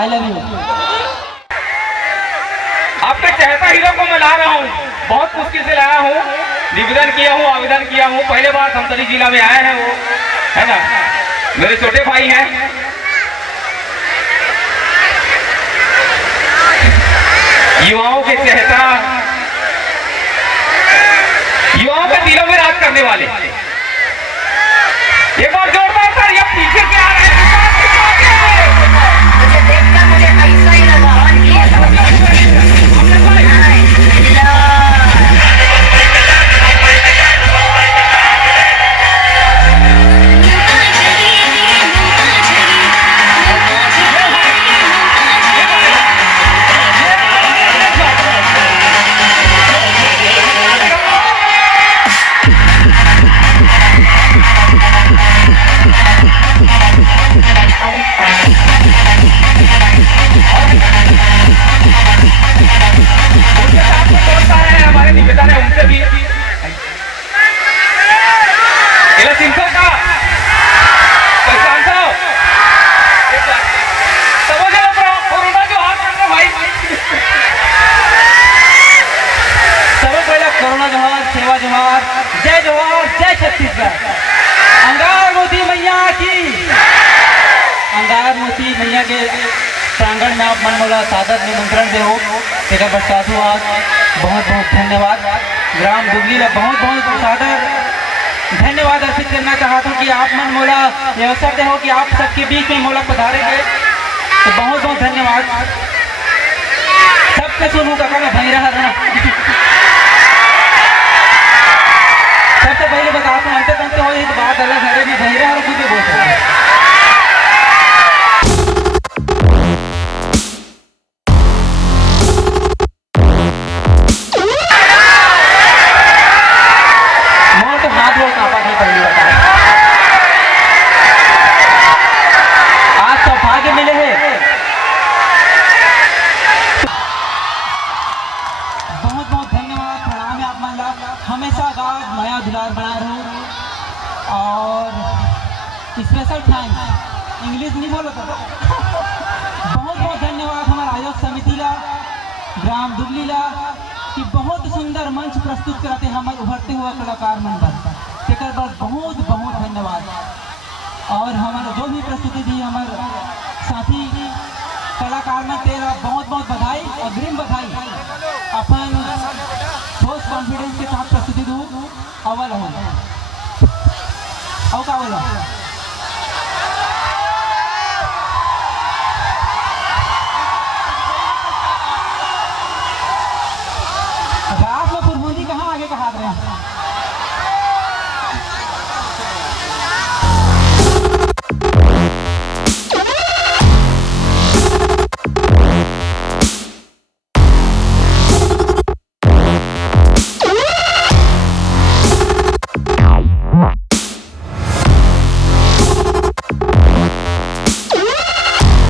I love you. आपके चहेता hero को मैं ला रहा हूँ, बहुत मुश्किल से लाया हूँ, निवेदन किया हूँ, आवेदन किया हूँ। पहले बार धमतरी जिला में आए हैं वो, है ना, मेरे छोटे भाई हैं। युवाओं के चहेता, युवाओं के दिलों में राज करने वाले। एक बार जोरदार सर, ये पीछे क्या आ रहे हैं? मुझे देखकर मुझे ऐसा ही लगा हमारे निवेदन है उनसे भी कोरोना जो हाथ भाई सबसे पहले कोरोना जोहार, सेवा जोहार, जय छत्तीसगढ़। अंगार मोती मैया की, अंगार मोती मैया के प्रांगण में आप मन मोला सादर निमंत्रण दे हो। एक बार साधु आज बहुत बहुत धन्यवाद। ग्राम दुबली ला बहुत बहुत सादर धन्यवाद अर्पित करना चाहता हूँ कि आप मन मोला ये अवसर दे हो कि आप सबके बीच में मोला पधारेंगे, तो बहुत बहुत धन्यवाद। सबके सुनू का मैं भई रहा था। सबसे पहले बताता हूँ, अंत तंत हो ये बात अलग है, मैं भई रहा कुछ बोल सकता हूँ। हमेशा गार्ड नया दुलार बना रहूं और स्पेशल थैंक्स इंग्लिश नहीं बोलो तो बहुत बहुत धन्यवाद हमारा आयोग समिति ला, ग्राम दुबली ला कि बहुत सुंदर मंच प्रस्तुत कराते हमारे उभरते हुए कलाकार मंडल एक बार बहुत बहुत धन्यवाद। और हमारा जो भी प्रस्तुति दी हमारे साथी कलाकार में तेरा बहुत बहुत बधाई, अग्रिम बधाई। अपन ठोस कॉन्फिडेंस के साथ प्रस्तुति दूँ अव्वल हो और का बोला